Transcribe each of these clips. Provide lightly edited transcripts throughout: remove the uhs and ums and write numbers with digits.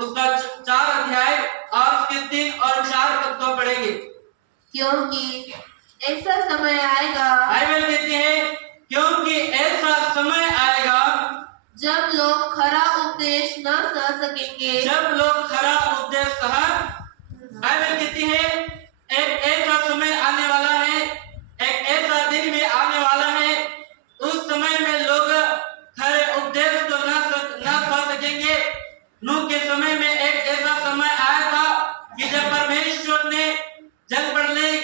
उसका 4 अध्याय और उसके 3 और 4 पद को पढ़ेंगे। क्योंकि ऐसा समय आएगा, बाइबल कहती है क्योंकि ऐसा समय आएगा जब लोग खरा उपदेश न सह सकेंगे, जब लोग खरा उपदेश सह। बाइबल कहती है एक ऐसा समय आने वाला है, एक ऐसा दिन भी आने वाला है, उस समय में लोग खरे उपदेश को न सह सकेंगे। नूह के समय में एक ऐसा समय आया था कि जब परमेश्वर ने जल प्रलय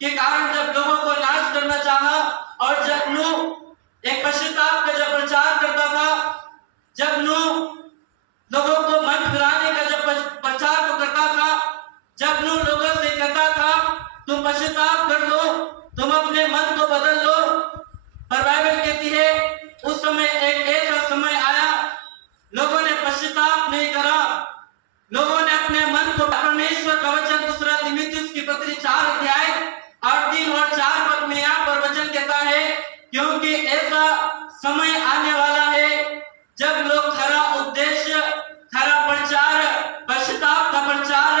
के कारण जब लोगों को नाश करना चाहा, और जब नूह एक पश्चाताप का जब प्रचार करता था, जब नूह लोगों को मन फिराने का जब प्रचार को करता था, जब नूह लोगों से कहता था तुम पश्चाताप कर लो, तुम अपने मन को बदल लो, पर बाइबल कहती है उस समय एक ऐसा समय आया, लोगों ने पश्चाताप नहीं करा, लोगों ने अपने मन को। परमेश्वर का वचन दूसरा तीमुथियुस की पत्री 4 अध्याय 3 और 4 पद में यहाँ पर वचन कहता है क्योंकि ऐसा समय आने वाला है जब लोग खरा उपदेश, खरा प्रचार, पश्चाताप का प्रचार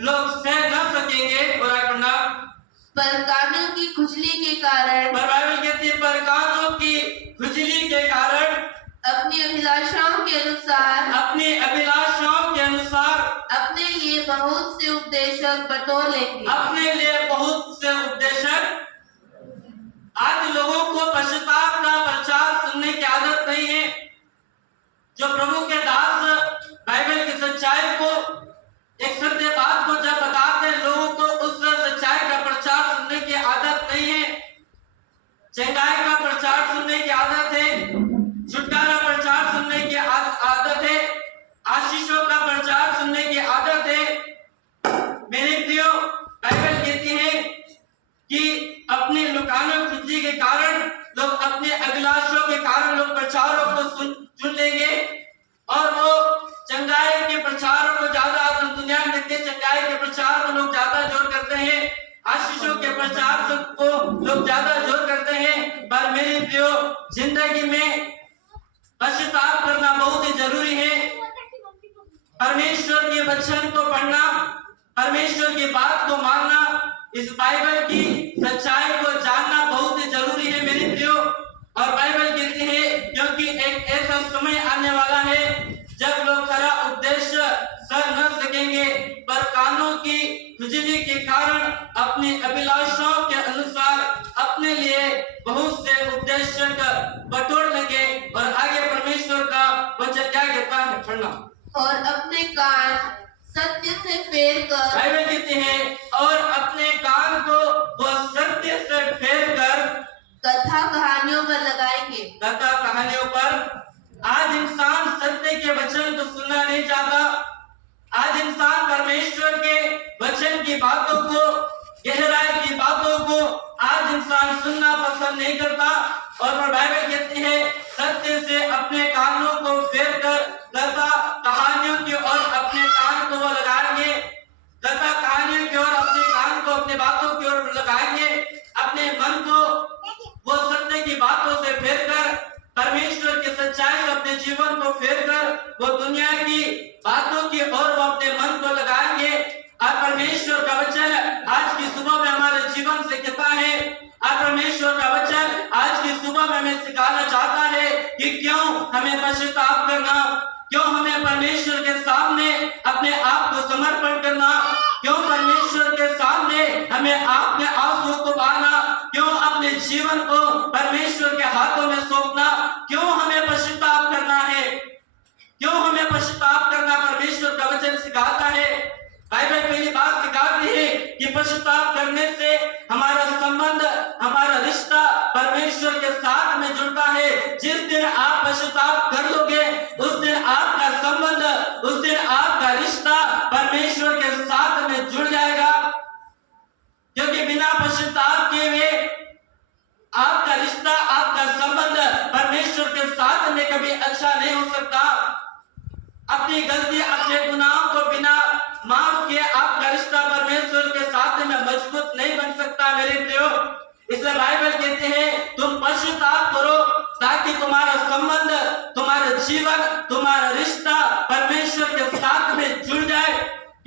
लोग सह न सकेंगे। और पढ़ना, पर कानों की खुजली के कारण, पर बाइबल कहती है पर कानों की खुजली के कारण अपनी अभिलाषाओं के अनुसार, अपनी अभिलाषाओं के अनुसार अपने लिए बहुत से उपदेशक बटोर लेंगे। अपने लिए बहुत से उपदेशक। आज लोगों को पश्चाताप का प्रचार सुनने की आदत नहीं है। जो प्रभु के दास बाइबल की सच्चाई को, एक सत्य बात को जब बताते हैं, लोगों को उस सच्चाई का प्रचार सुनने की आदत नहीं है। चंगाई का प्रचार सुनने की आदत है, छुटकारा प्रचार सुनने की आदत है, आशीषों का प्रचार सुनने की आदत है। मेरे प्रियो, बाइबल कहती है कि अपने लुकानों खुजली के कारण लोग, अपने अभिलाषों के कारण लोग प्रचारों को चुन लेंगे, और वो चंगाई के प्रचारों को ज्यादा दुनिया में देखते हैं, चंगाई के प्रचार को लोग ज्यादा जोर करते हैं, आशीषों के प्रचार को लोग ज्यादा जोर करते हैं। पर मेरे प्रियो, जिंदगी में पश्चाताप करना बहुत ही जरूरी है। परमेश्वर के वचन को पढ़ना, परमेश्वर की बात को मानना, इस बाइबल की सच्चाई को जानना बहुत ही जरूरी है मेरे प्रियो। और बाइबल कहती है क्योंकि एक ऐसा समय आने वाला है जब लोग खरा उपदेश सह न सकेंगे, पर कानों की खुजली के कारण अपनी अभिलाषाओं के अनुसार अपने लिए बहुत से उपदेशक बटोर लेंगे। और आगे परमेश्वर का वचन क्या कहता है, पढ़ना, और अपने कान सत्य से फेर कर, बाइबल कहती है और अपने कान को वो सत्य से फेर कर कथा कहानियों पर लगाएंगे। कथा कहानियों पर। आज इंसान सत्य के वचन को सुनना नहीं चाहता। आज इंसान परमेश्वर के वचन की बातों को, गहराई की बातों को आज इंसान सुनना पसंद नहीं करता। और बाइबल कहती है सत्य से अपने कानों को फेर कर कथा कहानियों की ओर अपने कान को वो लगाएंगे, कथा कहानियों की ओर अपने कान को, अपने बातों की ओर लगाएंगे, अपने मन को वो सत्य की बातों से फेर कर, परमेश्वर की सच्चाई से अपने जीवन को फेर कर वो दुनिया की बातों की ओर वो अपने मन को लगाएंगे। आज परमेश्वर का वचन आज की सुबह में हमारे जीवन से कहता है, आज परमेश्वर का वचन आज की सुबह में हमें सिखाना चाहता है कि क्यों हमें पश्चाताप करना, क्यों हमें परमेश्वर के सामने अपने आप को समर्पण करना, क्यों परमेश्वर के सामने हमें अपने आंसुओं को बहाना, क्यों अपने जीवन को परमेश्वर के हाथों में सौंपना, क्यों हमें पश्चाताप करना है, क्यों हमें पश्चाताप करना परमेश्वर का वचन सिखाता है। बाइबल पहली बात सिखाती है कि पश्चाताप करने से हमारा संबंध, हमारा रिश्ता परमेश्वर के साथ में जुड़ता है। जिस दिन आप पश्चाताप कर लोगे उस दिन आपका संबंध, उस दिन आपका रिश्ता परमेश्वर के साथ में जुड़ जाएगा। क्योंकि बिना पश्चाताप किए हुए आपका रिश्ता, आपका संबंध परमेश्वर के साथ में कभी अच्छा नहीं हो सकता। अपनी गलती, अपने गुनाहों को बिना माफ किए आपका रिश्ता परमेश्वर के साथ में मजबूत नहीं बन सकता मेरे प्रियो। इसलिए बाइबल कहते हैं तुम पश्चाताप करो ताकि तुम्हारा संबंध, तुम्हारा जीवन, तुम्हारा रिश्ता परमेश्वर के साथ में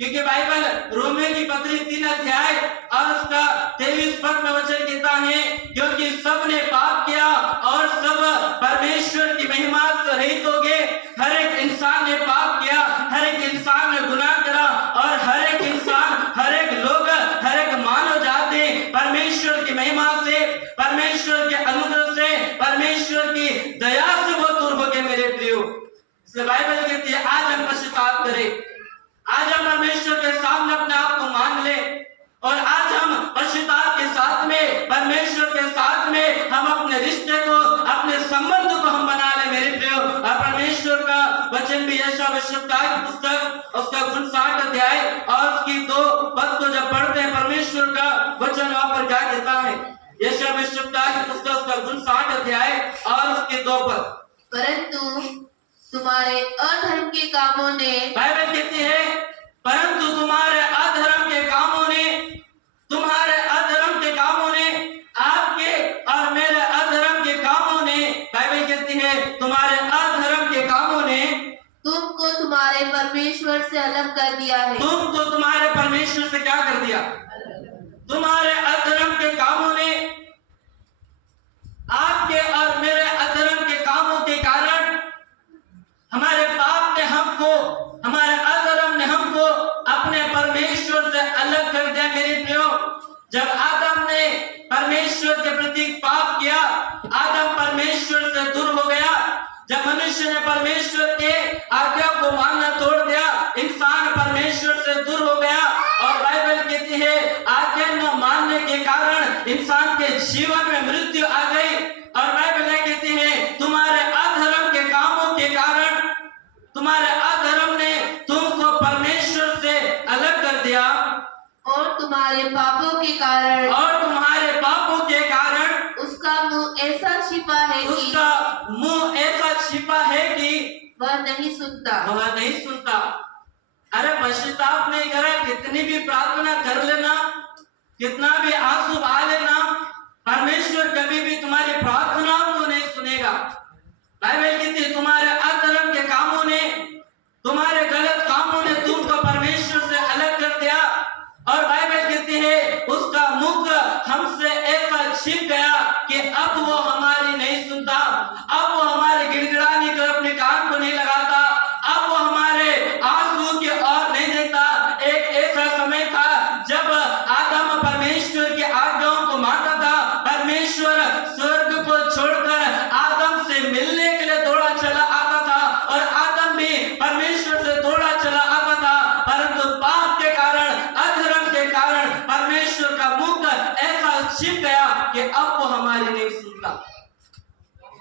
क्योंकि बाइबल रोमियो की पत्री 3 अध्याय और उसका 23 पद में वचन कहता है, क्योंकि सबने पाप किया और सब परमेश्वर की महिमा से रहित हो गए। हर एक इंसान ने पाप किया, हर एक इंसान ने गुनाह करा और हर एक इंसान, हर एक लोग, हर एक मानव जाति परमेश्वर की महिमा से, परमेश्वर के अनुग्रह से, परमेश्वर की दया से वो दूर हो गए मेरे प्रियो। इसलिए बाइबल कहती है आज हम पश्चाताप करें, आज हम परमेश्वर के सामने अपने आप को मान ले और आज हम पश्चाताप के साथ में, परमेश्वर के साथ में हम अपने रिश्ते को, अपने संबंध को हम बना ले मेरे प्रियो। और परमेश्वर का वचन भी यशायाह भविष्यवक्ता की पुस्तक उसका 59 अध्याय और उसकी 2 पद को जब पढ़ते हैं, परमेश्वर का वचन वहां पर क्या कहता है? यशायाह भविष्यवक्ता की पुस्तक उसका 59 अध्याय और उसके 2 पद, परंतु तुम्हारे अधर्म के कामों ने, बाइबल कहती है परंतु तुम्हारे अधर्म के कामों ने, तुम्हारे अधर्म के कामों ने, आपके और मेरे अधर्म के कामों ने, बाइबल कहती है तुम्हारे अधर्म के कामों ने तुमको तुम्हारे परमेश्वर से अलग कर दिया है। तुमको तुम्हारे परमेश्वर से क्या कर दिया? तुम्हारे अधर्म के कामों ने, आपके और मेरे अधर्म के कामों के कारण हमारे पाप ने हमको, हमारे अधर्म ने हमको अपने परमेश्वर से अलग कर दिया मेरे प्रियो। जब आदम ने परमेश्वर के प्रति पाप किया, आदम परमेश्वर से दूर हो गया। जब मनुष्य ने परमेश्वर के आज्ञा को मानना तोड़ दिया, इंसान परमेश्वर से दूर हो गया। और बाइबल कहती है आज्ञा न मानने के कारण इंसान के जीवन में मृत्यु आ गई। और बाइबल कहती है तुम्हारे अधर्म के कामों के कारण, तुम्हारे अधर्म ने तुमको परमेश्वर से अलग कर दिया और तुम्हारे पापों के कारण, और तुम्हारे पापों के कारण उसका मुंह ऐसा छिपा है कि, उसका मुंह ऐसा छिपा है कि वह नहीं सुनता। वह नहीं सुनता। अरे पश्चाताप नहीं करा, कितनी भी प्रार्थना कर लेना, कितना भी आंसू बहा लेना, परमेश्वर कभी भी तुम्हारी प्रार्थनाओं को नहीं सुनेगा। बाइबल कहती है तुम्हारे अधर्म के कामों ने, तुम्हारे गलत कामों ने तुमको परमेश्वर से अलग कर दिया। और बाइबल कहती है उसका मुख हमसे ऐसा छिप गया कि अब वो हमारी नहीं सुनता, अब वो हमारे गिड़गिड़ाने को अपने कान को नहीं लगाता, अब वो हमारे आंसू की ओर नहीं देखता। एक ऐसा समय था जब आदम परमेश्वर की आज्ञाओं को मानता था, परमेश्वर स्वर्ग को छोड़कर आदम से मिलने के लिए दौड़ा चला आता था और आदम भी परमेश्वर से दौड़ा चला आता था। परंतु पाप के कारण, अधर्म के कारण परमेश्वर का मुख ऐसा छिप गया कि अब वो हमारी नहीं सुनता।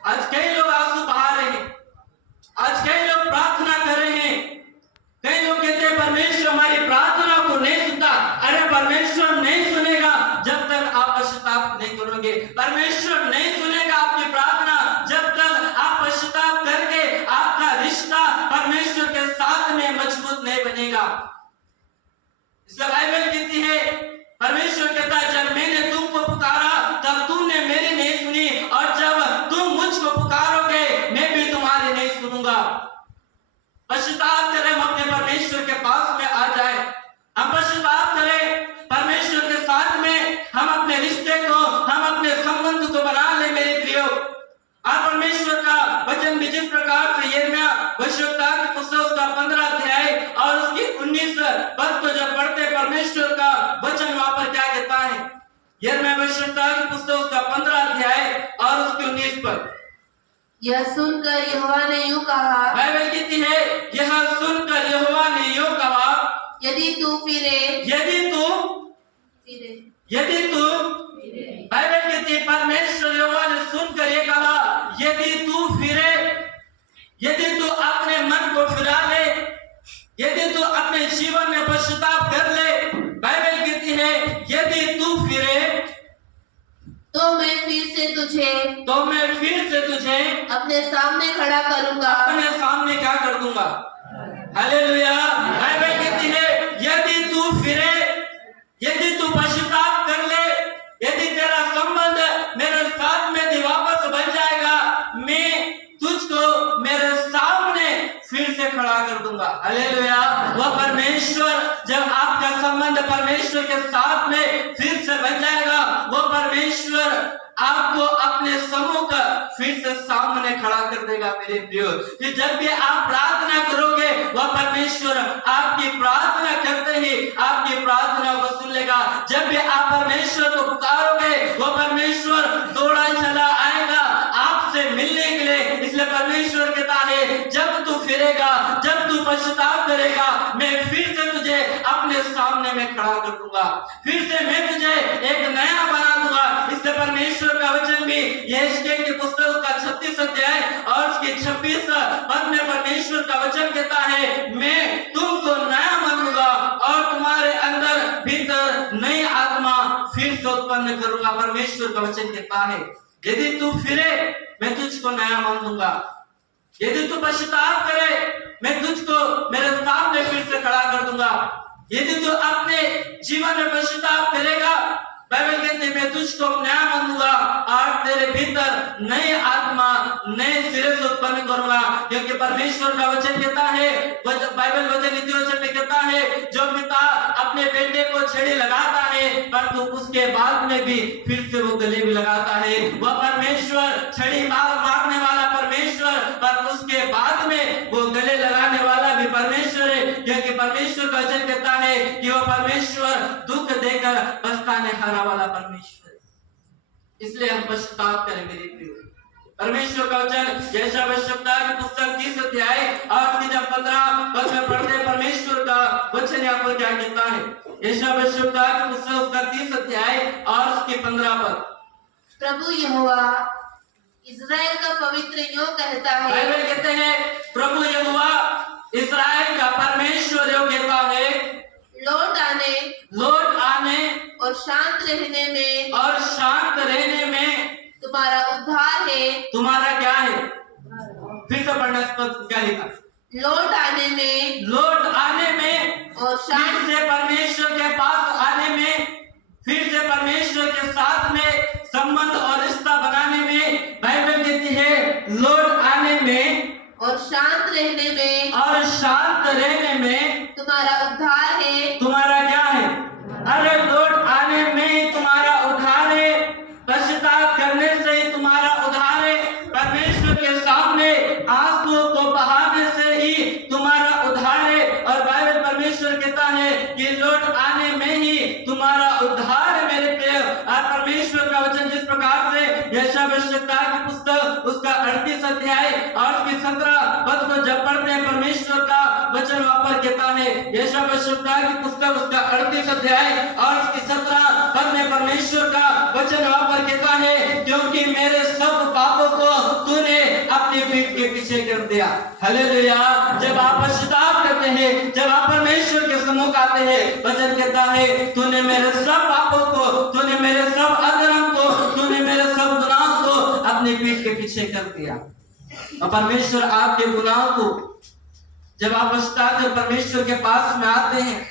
आज कई लोग आंसू बहा रहे हैं, आज कई लोग प्रार्थना कर रहे हैं, कई लोग कहते हैं परमेश्वर हमारी प्रार्थना को नहीं सुनता। अरे परमेश्वर नहीं सुनेगा जब तक आप पश्चाताप नहीं करोगे। परमेश्वर नहीं सुनेगा आपकी प्रार्थना जब तक आप पश्चाताप करके आपका रिश्ता परमेश्वर के साथ में मजबूत नहीं बनेगा। इसलिए बाइबल कहती है, परमेश्वर कहता है जब मैंने तुमको पुकारा तब तुमने मेरी नहीं सुनी, और जब तुम मुझको पुकारोगे मैं भी तुम्हारी नहीं सुनूंगा। पश्चाताप करें, हम अपने परमेश्वर के पास में आ जाए, हम पश्चाताप करें परमेश्वर के साथ में, हम अपने रिश्ते को, हम अपने संबंध को बना ले मेरे प्रियो। और परमेश्वर का वचन भी जिस प्रकार से यिर्मयाह भविष्यवक्ता की पुस्तक उसका 15 अध्याय और उसकी 19 पद को जब पढ़ते परमेश्वर का वचन वहां पर क्या कहता है? यिर्मयाह भविष्यवक्ता की पुस्तक उसका 15 अध्याय और उसकी 19 पद, यह सुनकर यहोवा ने यूं कहा, बाइबल कहती है यह सुनकर यहोवा ने यूं कहा, यदि तू फिरे, यदि तू बाइबल कहती है परमेश्वर यहोवा ने सुनकर ये कहा यदि तू फिरे, यदि तू अपने मन को फिरा ले, यदि तू अपने जीवन में पश्चाताप कर ले, बाइबल कहती है यदि तू फिरे तो मैं फिर से तुझे अपने सामने खड़ा करूंगा, अपने सामने क्या कर दूंगा? हालेलुया। बाइबल कहती है यदि तू फिरे, यदि तू पश्चाताप कर ले, यदि तेरा संबंध मेरे साथ में वापस बन जाएगा, मैं तुझको मेरे सामने फिर से खड़ा कर दूंगा। हालेलुया। वो वह परमेश्वर, जब आपका संबंध परमेश्वर के साथ में फिर से बन जाएगा, वो परमेश्वर आपको अपने समूह का फिर से सामने खड़ा कर देगा मेरे प्रियो। फिर जब भी आप प्रार्थना करोगे, वह परमेश्वर आपकी प्रार्थना करते ही आपकी प्रार्थना को सुन लेगा। जब भी आप परमेश्वर को पुकारोगे, वह परमेश्वर दौड़ा चला आएगा आपसे मिलने के लिए। इसलिए परमेश्वर कहता है, जब तू फिरेगा, जब तू पश्चाताप करेगा, मैं फिर से तुझे अपने सामने में खड़ा कर दूंगा, फिर से मैं तुझे एक नया बना दूंगा। इसलिए परमेश्वर का वचन भी यहेजकेल की पुस्तक का 36 अध्याय और उसके 26 पद में परमेश्वर का वचन कहता है, मैं तुमको नया मन दूंगा और तुम्हारे अंदर भीतर नई आत्मा फिर से उत्पन्न करूंगा। परमेश्वर का वचन कहता है, यदि तू फिरे, मैं तुझको नया मन दूंगा। यदि तू पश्चाताप करे, मैं तुझको मेरे सामने फिर से खड़ा कर दूंगा। यदि तू अपने जीवन में पश्चाताप करेगा, बाइबल कहती है, मैं तुझको नया मन दूंगा और तेरे भीतर नई आत्मा नए सिरे से उत्पन्न करूंगा। क्योंकि परमेश्वर का वचन कहता है, बाइबल वचन नीति वचन में कहता है, जो पिता अपने बेटे को छड़ी लगाता है, परंतु उसके बाद में भी फिर से वो गले भी लगाता है। वह परमेश्वर छड़ी मारने वाला परमेश्वर, पर उसके बाद में वो गले लगाने वाला भी परमेश्वर है। क्योंकि परमेश्वर का वचन कहता है कि वह परमेश्वर दुख देकर पछताने हारा वाला परमेश्वर है। इसलिए हम पश्चाताप करें मेरे प्रियो। परमेश्वर का वचन यशायाह भविष्यवक्ता की पुस्तक 30 अध्याय और 15 पद में पढ़ते हैं। परमेश्वर का वचन यहाँ पर क्या कहता है? यशायाह भविष्यवक्ता की पुस्तक उसका 30 अध्याय और उसके 15 पद। प्रभु यहोवा इस्राएल का पवित्र यूं कहता है, बाइबल कहते हैं, प्रभु यहोवा इस्राएल का परमेश्वर यूं कहता है, लौट आने और शांत रहने में तुम्हारा उद्धार है। तुम्हारा क्या है? फिर से पढ़ना, क्या लिखा? लौट आने में और फिर से परमेश्वर के पास आने में, फिर से परमेश्वर के साथ में संबंध और रिश्ता बनाने में। बाइबल कहती है, लौट आने में और शांत रहने में तुम्हारा उद्धार है। तुम्हारा क्या है? अरे लौट आने में तुम्हारा उद्धार है, पश्चाताप करने से ही तुम्हारा उद्धार है, परमेश्वर के सामने आंसू को बहाने से ही तुम्हारा उद्धार है। और बाइबल परमेश्वर कहता है कि लौट आने में ही तुम्हारा उद्धार है मेरे प्रिय। और परमेश्वर का वचन जिस प्रकार से यशायाह भविष्यवक्ता की पुस्तक उसका 38 अध्याय और उसकी 17 पद को जब पढ़ते हैं, परमेश्वर का वचन वहां पर कहता है, यशायाह भविष्यवक्ता की पुस्तक उसका 38 अध्याय और उसकी 17 पद में परमेश्वर का वचन वहां पर कहता है, क्योंकि मेरे सब पापों को तूने अपनी पीठ के पीछे कर दिया। हालेलुया। जब आप पश्चाताप करते हैं, जब आप परमेश्वर के सम्मुख आते हैं, वचन कहता है, तूने मेरे सब पापों को, तूने मेरे सब अधर्म को, तूने मेरे सब गुनाह को अपनी पीठ के पीछे कर दिया। और परमेश्वर आपके गुनाह को, जब आप पश्चाताप कर परमेश्वर के पास में आते हैं,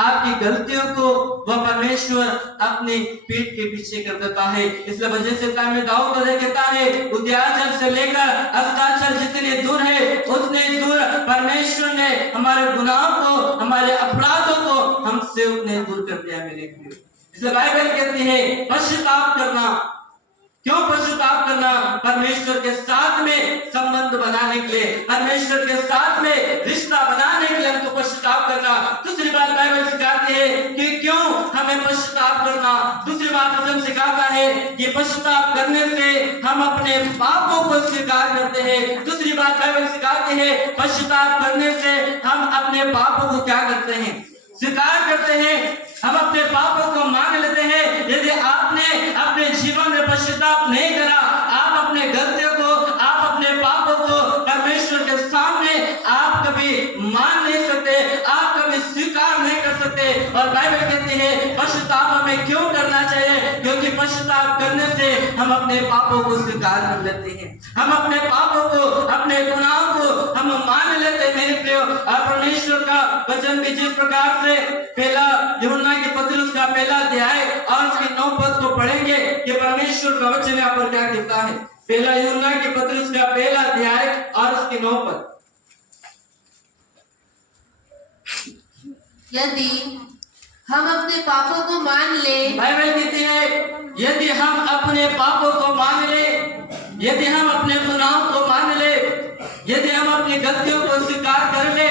आपकी गलतियों को वह परमेश्वर अपनी पीठ के पीछे कर देता है। इसलिए वजह से में दाऊद कहता है, उद्याचल से लेकर अस्ताचल जितने दूर है, उतने दूर परमेश्वर ने हमारे गुनाहों को, हमारे अपराधों को हमसे उतने दूर कर दिया मेरे प्रिय। इसलिए बाइबल कहती है, पश्चाताप करना। क्यों पश्चाताप करना? परमेश्वर के साथ में संबंध बनाने के लिए, परमेश्वर के साथ में रिश्ता बनाने के लिए हमको पश्चाताप करना। दूसरी बात बाइबल सिखाती है कि क्यों हमें पश्चाताप करना। दूसरी बात वचन सिखाता है कि पश्चाताप करने से हम अपने पापों को स्वीकार करते हैं। दूसरी बात बाइबल सिखाती है, पश्चाताप करने से हम अपने पापों को क्या करते हैं? स्वीकार करते हैं। हम अपने पापों को मान लेते हैं। यदि आपने अपने जीवन में पश्चाताप नहीं करा, आप अपने गलतियों को, आप अपने पापों को परमेश्वर के सामने आप कभी मान नहीं सकते, आप कभी स्वीकार नहीं कर सकते। और बाइबल कहती है, पश्चाताप हमें क्यों करना चाहिए? क्योंकि पश्चाताप करने से हम अपने पापों को स्वीकार कर लेते हैं, हम अपने पापों को, अपने गुनाहों को हम मान लेते हैं मेरे प्रियो। और परमेश्वर का वचन भी जिस प्रकार से पहला यूहन्ना के पत्र उसका पहला अध्याय और उसके 9 पद को पढ़ेंगे कि परमेश्वर का वचन यहाँ पर क्या कहता है। पहला यूहन्ना के पत्र उसका पहला अध्याय और उसके 9 पद। यदि हम अपने पापों को मान ले, बाइबल कहती है यदि हम अपने पापों को मान ले, यदि हम अपने गुनाहों को मान ले, यदि हम अपनी गलतियों को स्वीकार कर ले,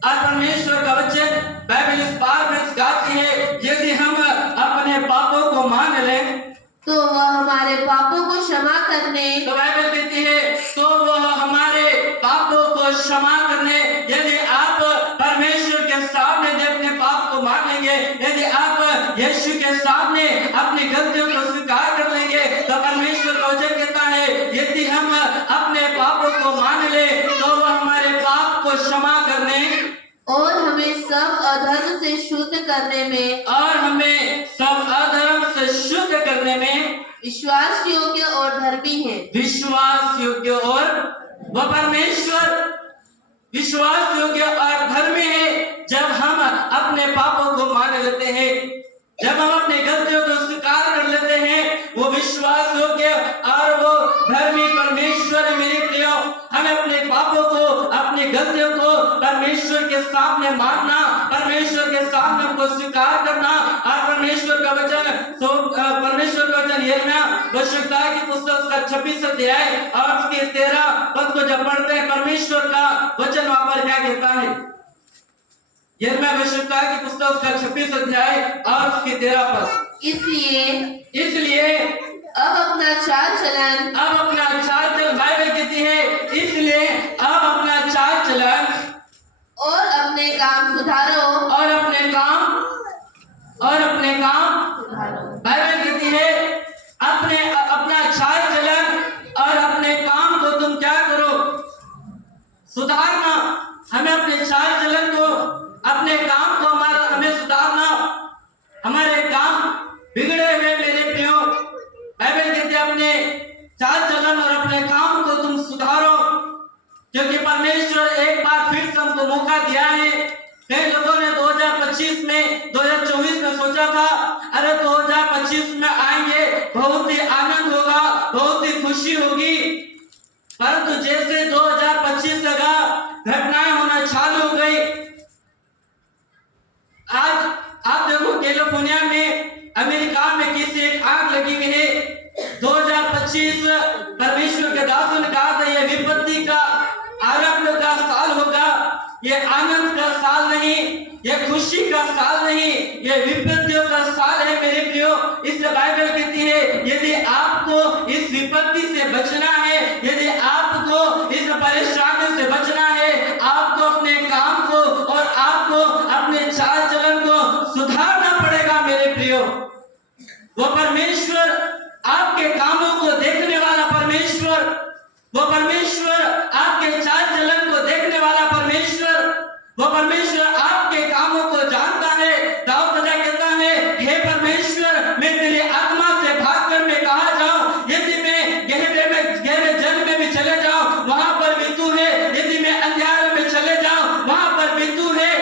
और परमेश्वर का वचन बाइबल इस बार में सिखाती है यदि हम अपने पापों को मान लें तो वह हमारे पापों को क्षमा करने, तो बाइबल कहती है तो वह हमारे पापों को क्षमा करने। यदि आप परमेश्वर के सामने अपने पाप को मान लेंगे, यदि आप यीशु के सामने अपनी गलतियों को स्वीकार कर लेंगे, तो परमेश्वर का वचन कहता है यदि हम अपने पापों को मान ले तो वह हमारे पाप को क्षमा करने और हमें सब अधर्म से शुद्ध करने में, और हमें सब अधर्म से शुद्ध करने में विश्वास योग्य और धर्मी है। विश्वास योग्य और वह परमेश्वर विश्वास योग्य और धर्मी है। जब हम अपने पापों को मान लेते हैं, जब हम अपनी गलतियों को स्वीकार कर लेते हैं, वो विश्वास योग्य और वो धर्मी परमेश्वर है। मेरे प्रियो, हमें अपने पापों को, अपनी गलतियों को परमेश्वर के सामने मानना, परमेश्वर के सामने हमको स्वीकार करना, और परमेश्वर का वचन परमेश्वर का वचन यिर्मयाह भविष्यवक्ता की पुस्तक का 26 अध्याय और उसके 13 पद को जब पढ़ते हैं, परमेश्वर का वचन वहां पर क्या कहता है? यिर्मयाह भविष्यवक्ता की पुस्तक का 26 अध्याय और उसके 13 पद। इसलिए अब अपना चाल चलन, बाइबल कहती है इसलिए अब अपना चाल चलन और अपने काम सुधारो, और अपने काम बाइबल कहती है अपना चाल चलन और अपने काम को तुम क्या करो? सुधारना। हमें अपने चाल चलन को, अपने काम को हमें सुधारना। हमारे काम बिगड़े हुए मेरे प्रियो, बाइबल कहती है अपने चाल चलन और अपने काम को तुम सुधारो, क्योंकि परमेश्वर एक बार फिर से हमको मौका दिया है। कई लोगों ने 2025 में 2024 में सोचा था अरे 2025 में आएंगे, बहुत ही आनंद होगा, बहुत ही खुशी होगी, परंतु जैसे 2025 लगा घटनाएं होना चालू हो गई। आज आप देखो कैलिफोर्निया में, अमेरिका में किसी एक आग लगी हुई है। 2025 परमेश्वर के दासों ने कहा था यह विपत्ति का आरंभ का साल होगा, ये आनंद का साल नहीं, ये खुशी का साल नहीं, ये विपत्तियों का साल है मेरे प्रियो। इसलिए बाइबल कहती है यदि आपको इस विपत्ति से बचना है, यदि आपको इस परेशानी से बचना है, आपको अपने काम को और आपको अपने चाल चलन को सुधारना पड़ेगा मेरे प्रियो। वो परमेश्वर आपके कामों को देखने वाला परमेश्वर, वो परमेश्वर आपके चाल चलन को देखने वाला परमेश्वर, वो परमेश्वर आपके कामों को जानता है। दाऊद राजा कहता है हे परमेश्वर, मैं तेरी आत्मा से भागकर मैं कहाँ जाऊं? यदि मैं गहरे जल में भी चले जाऊं वहां पर भी तू है, यदि मैं अंधेरे में चले जाऊं वहां पर भी तू है।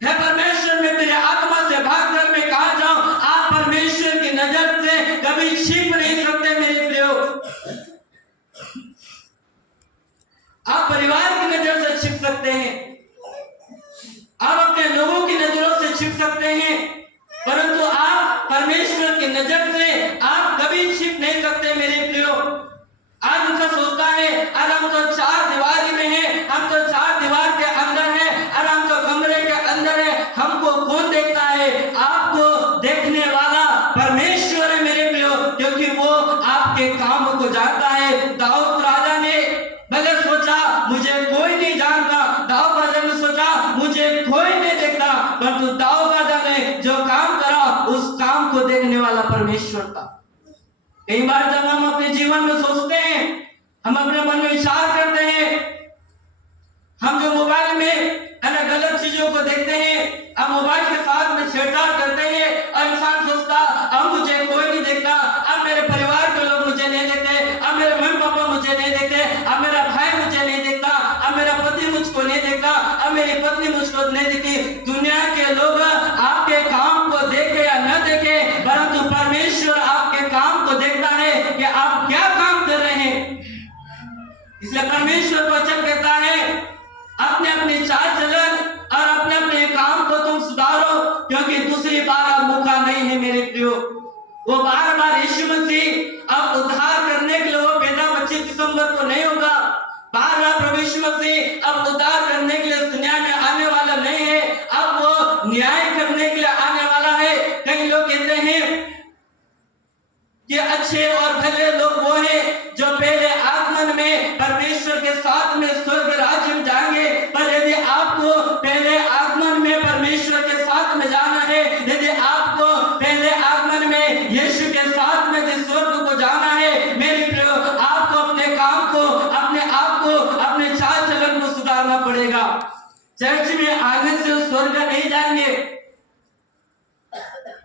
हे परमेश्वर, मैं तेरी आत्मा से भागकर मैं कहाँ जाऊं? आप परमेश्वर की नजर से कभी छिप नहीं सकते मेरे प्रियो। आप परिवार की नजर से छिप सकते हैं, आप अपने लोगों की नजरों से छिप सकते हैं, परंतु आप परमेश्वर की नजर से आप कभी छिप नहीं सकते मेरे प्रियो। आज उनका सोचता है अरे हम तो 4 दीवारी में हैं, हम तो 4 दीवार के अंदर हैं, अरे हम तो कमरे के अंदर हैं, हमको कौन देखता है? आपको देखने वाला परमेश्वर है मेरे प्रियो, क्योंकि वो आपके काम को जानता है। दाऊद राजा ने भले सोचा मुझे कोई नहीं जानता, दाऊद राजा ने सोचा मुझे कोई नहीं देखता, परंतु दाऊद राजा ने जो काम करा उस काम को देखने वाला परमेश्वर था। कई बार जब हम अपने जीवन में सोचते हैं, हम अपने मन में विचार करते हैं, हम जो मोबाइल में गलत चीजों को देखते हैं, अब मोबाइल के साथ में छेड़छाड़ करते हैं और इंसान सोचता अब मुझे कोई नहीं देखता, अब मेरे परिवार के लोग मुझे नहीं देखते, अब मेरे मम्मी पापा मुझे नहीं देखते, अब मेरा भाई मुझे नहीं देखता, अब मेरा पति मुझको नहीं देखता, अब मेरी पत्नी मुझको नहीं देखती। दुनिया के लोग आपके काम को देखे या न देखे, परंतु परमेश्वर आपके काम को देखता है कि आप क्या काम कर रहे हैं। इसलिए परमेश्वर वचन कहता है अपने अपने चाल चलन और अपने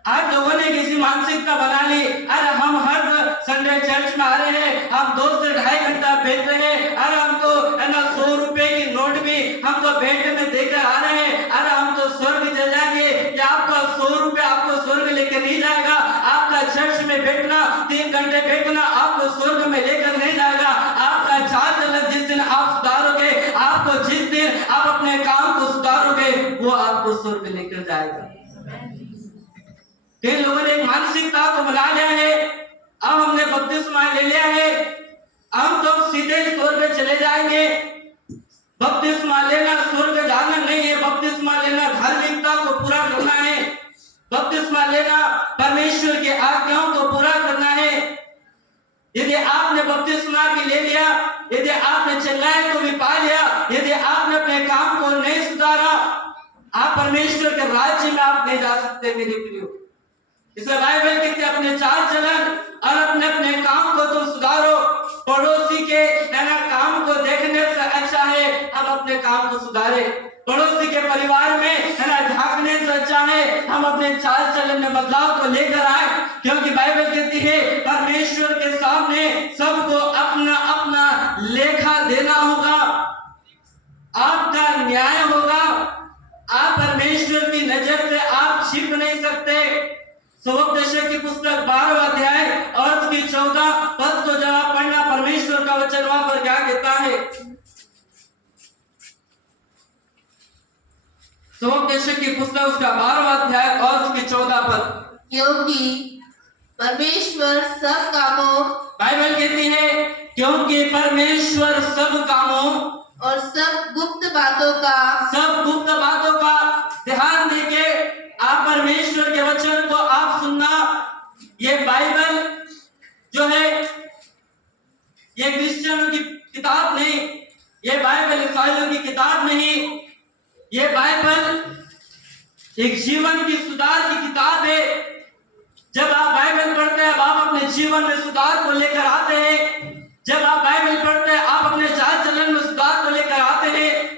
आज लोगों ने किसी मानसिकता बना ली, अरे हम हर संडे चर्च में आ रहे हैं, हम 2 से 2.5 घंटा बैठ रहे हैं, अरे हम तो है ना 100 रुपए की नोट भी हम तो बैंक में देकर आ रहे हैं, अरे हम तो स्वर्ग चले जाएंगे। या आपका 100 रुपए आपको स्वर्ग लेकर नहीं जाएगा, आपका चर्च में बैठना 3 घंटे बैठना आपको स्वर्ग में लेकर नहीं जाएगा। आपका चाल चलन जिस दिन आप सुधारोगे, आपको जिस दिन आप अपने काम को सुधारोगे, वो आपको स्वर्ग लेकर जाएगा। कई लोगों ने एक मानसिकता को बना लिया है, अब हमने बपतिस्मा ले लिया है, हम तो सीधे स्वर्ग में चले जाएंगे। बपतिस्मा लेना स्वर्ग जाना नहीं है, बपतिस्मा लेना धार्मिकता को पूरा करना है, बपतिस्मा लेना परमेश्वर की आज्ञाओं को पूरा करना है। यदि आपने बपतिस्मा भी ले लिया, यदि आपने चंगाई को भी पा लिया, यदि आपने अपने काम को नहीं सुधारा, आप परमेश्वर के राज्य में आप नहीं जा सकते मेरे प्रियो। इसलिए बाइबल कहती है अपने चाल चलन और अपने अपने काम को तुम सुधारो। पड़ोसी के है ना काम को देखने से अच्छा है हम अपने काम को सुधारे। पड़ोसी के परिवार में है ना झांकने से अच्छा है हम अपने चाल चलन में बदलाव को लेकर आए, क्योंकि बाइबल कहती है परमेश्वर के सामने सबको अपना अपना लेखा देना होगा, आपका न्याय होगा। आप परमेश्वर की नजर से आप छिप नहीं सकते। सुबोधदेशक की पुस्तक 12वां अध्याय और उसकी 14 पद को जब आप पढ़ना, परमेश्वर का वचन वहां पर क्या कहता है। सुबोधदेशक की पुस्तक उसका 12वां अध्याय और उसकी 14 पद, क्योंकि परमेश्वर सब कामों, बाइबल कहती है क्योंकि परमेश्वर सब कामों और सब गुप्त बातों का ध्यान देके आप परमेश्वर के वचन को आप सुनना। ये बाइबल जो है ये क्रिश्चियनों की किताब नहीं, ये बाइबल ईसाइयों की किताब नहीं, ये बाइबल एक जीवन की सुधार की किताब है। जब आप बाइबल पढ़ते हैं आप अपने जीवन में सुधार को लेकर आते हैं। जब आप बाइबल पढ़ते हैं आप अपने चाल चलन में सुधार को लेकर आते हैं।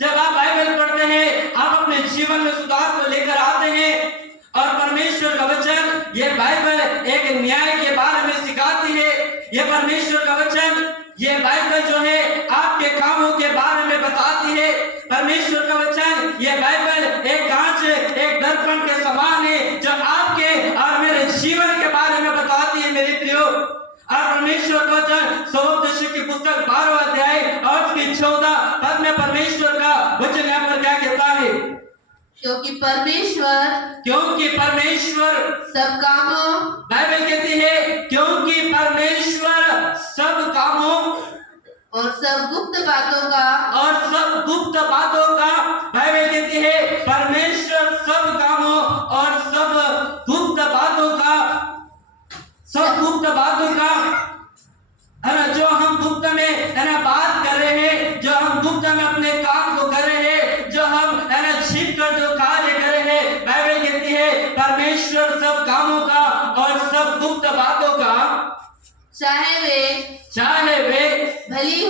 जब आप बाइबल पढ़ते हैं आप अपने जीवन में सुधार को लेकर आते हैं। और परमेश्वर का वचन ये बाइबल एक न्याय के बारे में सिखाती है। ये परमेश्वर का वचन ये बाइबल जो है आपके कामों के बारे में बताती है। परमेश्वर का वचन ये बाइबल एक कांच एक दर्पण के समान है जो आपके और मेरे जीवन के बारे में बताती है मेरे प्रियो। और परमेश्वर का वचन सुबोधदेशक की पुस्तक 12वां अध्याय और उसकी 14 पद में परमेश्वर का वचन यहाँ पर क्या कहता है, क्योंकि परमेश्वर सब कामों, बाइबल कहती है क्योंकि परमेश्वर सब कामों और सब गुप्त बातों का, बाइबल कहती है परमेश्वर सब कामों और सब गुप्त बातों का है ना, जो हम गुप्त में है ना बात कर रहे हैं, जो हम गुप्त में अपने काम को कर रहे हैं, जो हम है ना छिप कर जो कार्य कर रहे हैं, बाइबल कहती है परमेश्वर सब कामों का और सब गुप्त बातों का, चाहे वे भली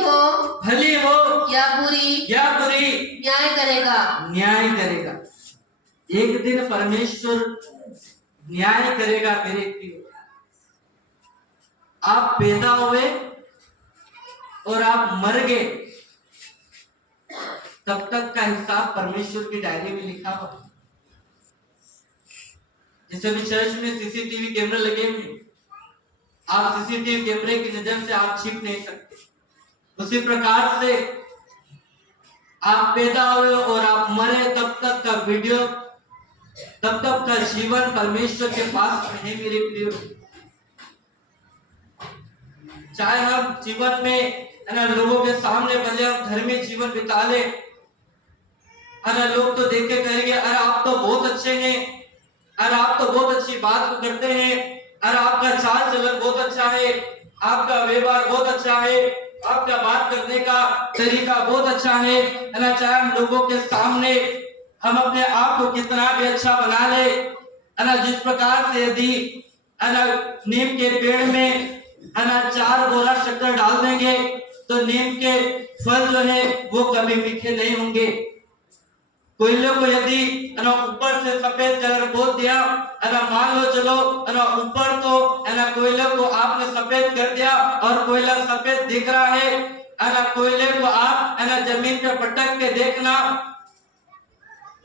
हो या बुरी न्याय करेगा। एक दिन परमेश्वर न्याय करेगा मेरे प्रिय। आप पैदा हुए और आप मर गए तब तक का हिसाब परमेश्वर की डायरी में लिखा हुआ। जैसे भी चर्च में सीसीटीवी कैमरे लगे हुए, आप सीसीटीवी कैमरे की नजर से आप छिप नहीं सकते। उसी प्रकार से आप पैदा हुए और आप मरे तब तक का वीडियो, तब तक का जीवन परमेश्वर के पास है मेरे प्रिय। चाहे हम जीवन में है ना लोगों के सामने भले हम धर्मी जीवन बिता ले, अरे लोग तो देख के कहेंगे अरे आप तो बहुत अच्छे हैं, अरे आप तो बहुत अच्छी बात करते हैं, अरे आपका चाल चलन बहुत अच्छा है, आपका व्यवहार बहुत अच्छा है, आपका बात करने का तरीका बहुत अच्छा है ना। चाहे हम लोगों के सामने हम अपने आप को कितना भी अच्छा बना ले, है ना, जिस प्रकार से यदि है ना नीम के पेड़ में है ना 4 बोरा शक्कर डाल देंगे तो नीम के फल जो है वो कभी मीठे नहीं होंगे। कोयले को यदि है ना ऊपर से सफेद कलर बोल दिया, है ना मान लो चलो है ना ऊपर तो है ना कोयले को आपने सफेद कर दिया और कोयला सफेद दिख रहा है ना कोयले को आप है ना जमीन पे पटक के देखना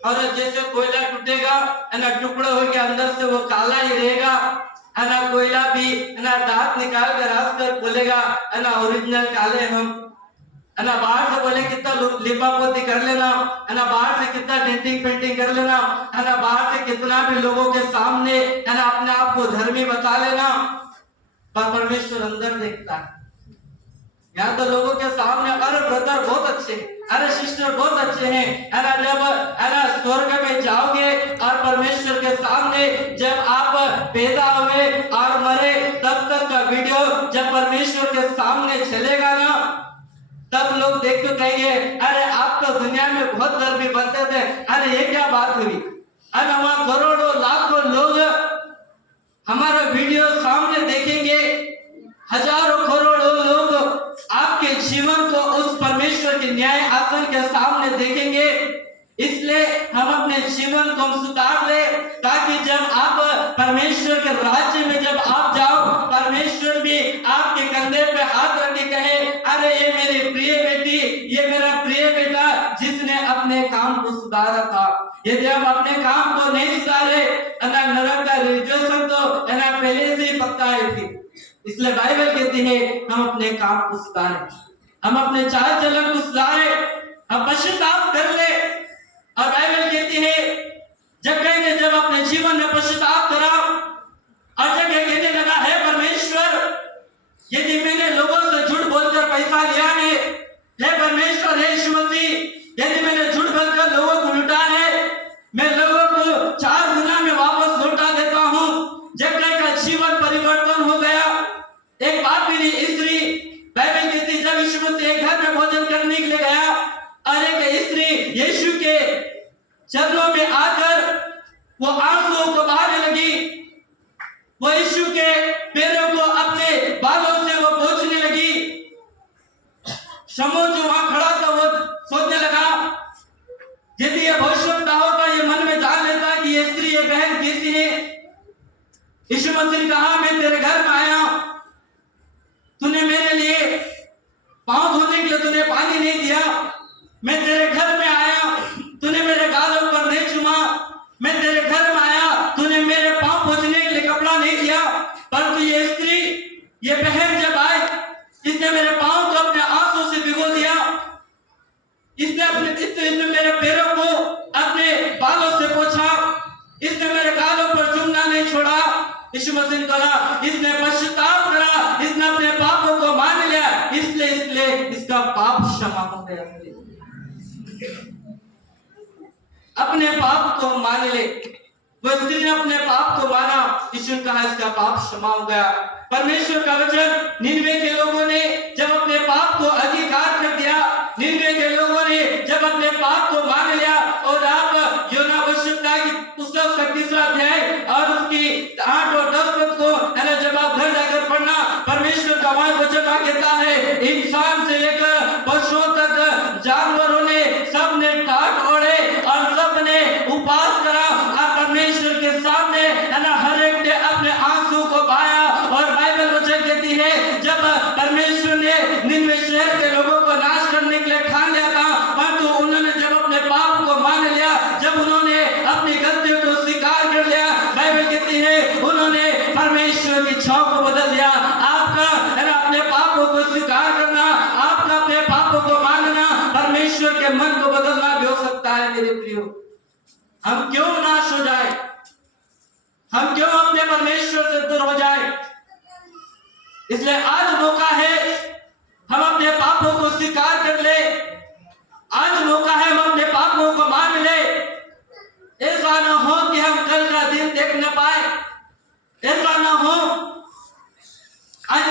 और जैसे कोयला टूटेगा है ना टुकड़े होके अंदर से वो काला ही रहेगा, है ना कोयला भी है ना दांत निकाल कर हंस कर बोलेगा है ना ओरिजिनल काले हम, है ना बाहर से बोले कितना लिपा पोती कर लेना, है ना बाहर से कितना डेंटिंग पेंटिंग कर लेना, है ना बाहर से कितना भी लोगों के सामने है ना अपने आप को धर्मी बता लेना, पर परमेश्वर अंदर देखता है। यहाँ तो लोगों के सामने अरे ब्रदर बहुत अच्छे, अरे सिस्टर बहुत अच्छे हैं, है ना जब है ना स्वर्ग में जाओगे और परमेश्वर के सामने जब आप पैदा हुए और मरे तब तक का वीडियो जब परमेश्वर के सामने चलेगा ना, तब लोग देख के कहेंगे अरे आप तो दुनिया में बहुत धर्मी बनते थे, अरे ये क्या बात हुई। अरे वहां करोड़ों लाखों लोग हमारा वीडियो सामने देखेंगे, हजारों करोड़ों लोग आपके जीवन को उस परमेश्वर के न्याय आसन के सामने देखेंगे। इसलिए हम अपने जीवन को सुधार ले ताकि जब आप परमेश्वर के राज्य में जब आप जाओ, परमेश्वर भी आपके कंधे पे हाथ रख के कहे अरे ये मेरी प्रिय बेटी, ये मेरा प्रिय बेटा जिसने अपने काम को सुधारा था। यदि हम अपने काम को नहीं सुधारे नरक का रिजर्वेशन तो है ना पहले से ही पक्का है थी। इसलिए बाइबल कहती है हम अपने काम को सुधारें, हम अपने चाल चलन को सुधारें, हम पश्चाताप कर ले। और बाइबल कहती है जब कहेंगे जब अपने जीवन में पश्चाताप करा और जब कहने लगा है परमेश्वर यदि मैंने लोगों से झूठ बोलकर पैसा लिया है परमेश्वर है यीशु मसीह, यदि मैंने झूठ बोलकर लोगों को लुटा है मैं लोगों को 4 गुना में वापस लौटा देता हूँ। जब का जीवन परिवर्तन हो गया। एक बात मेरी स्त्री बाइबल कहती जब यीशु मसीह एक घर में भोजन करने के लिए गया और एक स्त्री यीशु के चरणों में आकर वो आंसुओं को बहाने लगी, वो यीशु के पैरों को अपने बालों से वो पोंछने लगी। शमौन जो वहां खड़ा था वो सोचने लगा यदि ये भविष्यवक्ता होता ये मन में जान लेता कि ये स्त्री ये बहन कैसी है। यीशु मसीह ने कहा मैं तेरे घर में आया, तूने मेरे लिए पांव धोने के लिए तूने पानी नहीं दिया, मैं तेरे घर में आया तूने मेरे गालों पर नहीं चुमा, मैं तेरे घर में आया तूने मेरे पांव पोंछने के लिए कपड़ा नहीं दिया, परंतु ये स्त्री ये बहन जब आई इसने मेरे पांव को अपने आंसू से भिगो दिया, इसने मेरे पैरों को अपने बालों से पोंछा, इसने मेरे गालों पर चुमना नहीं छोड़ा। यीशु मसीह ने कहा इसने पश्चाताप करा, इसने अपने पापों को मान लिया, इसलिए इसका पाप क्षमा हो गया। अपने पाप को मान ले, वो स्त्री ने अपने पाप को माना, यीशु ने कहा इसका पाप क्षमा हो गया। परमेश्वर का वचन निनवे के लोगों ने जब अपने पाप को अंगीकार कर दिया, निनवे के लोगों ने जब अपने पाप को मान लिया और आप योना भविष्यवक्ता की पुस्तक का 3रा अध्याय और उसकी 8 और 10 पद को है ना जब आप घर जाकर पढ़ना, परमेश्वर का वचन कहता है इंसान से लेकर पशुओं तक जानवरों ने सबने टाट ओढ़े और सबने उपवास करा और परमेश्वर के सामने है ना हर एक ने अपने आंसू को बहाया। और बाइबल वचन कहती है जब परमेश्वर ने निनवे शहर के लोगों को नाश करने के लिए ठान लिया था, परंतु उन्होंने जब अपने पाप को मान लिया, जब उन्होंने अपनी गलतियों को स्वीकार कर लिया, बाइबल कहती है उन्होंने परमेश्वर की इच्छाओं को बदल दिया। आपका है ना अपने पापों को स्वीकार करना, आपका अपने पापों को मानना परमेश्वर के मन को बदलना भी हो सकता है। मेरे प्रियो हम क्यों नाश हो जाए, हम क्यों अपने परमेश्वर से दूर हो जाए। इसलिए आज मौका है हम अपने पापों को स्वीकार कर ले, आज मौका है हम अपने पापों को मान ले। ऐसा ना हो कि हम कल का दिन देख न पाए, ऐसा ना हो आज